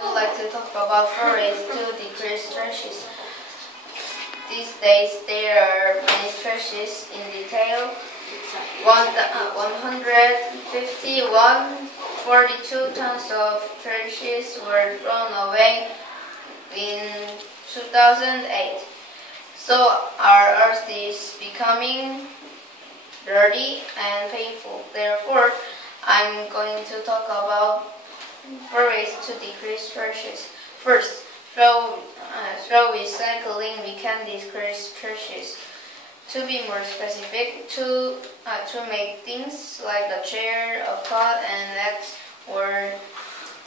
I would like to talk about 4 ways to decrease trashes. These days there are many trashes in detail. 142 tons of trashes were thrown away in 2008. So our earth is becoming dirty and painful. Therefore, I'm going to talk about 4 ways to decrease trashes. First, through recycling we can decrease trashes. To be more specific, to make things like a chair, a pot, and X, or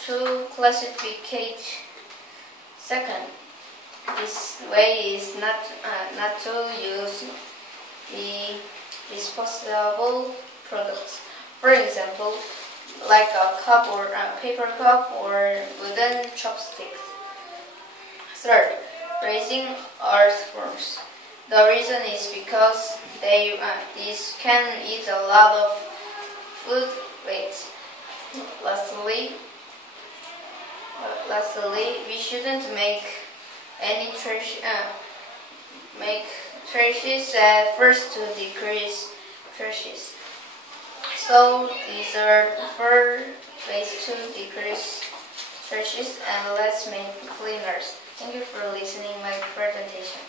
to classificate. Second, this way is not to use the disposable products. For example, like a cup or a paper cup or wooden chopsticks. Third, raising earthworms. The reason is because these can eat a lot of food waste. Lastly, we shouldn't make any trashes at first to decrease trashes. So these are 4 ways to decrease trashes, and let's make cleaners. Thank you for listening my presentation.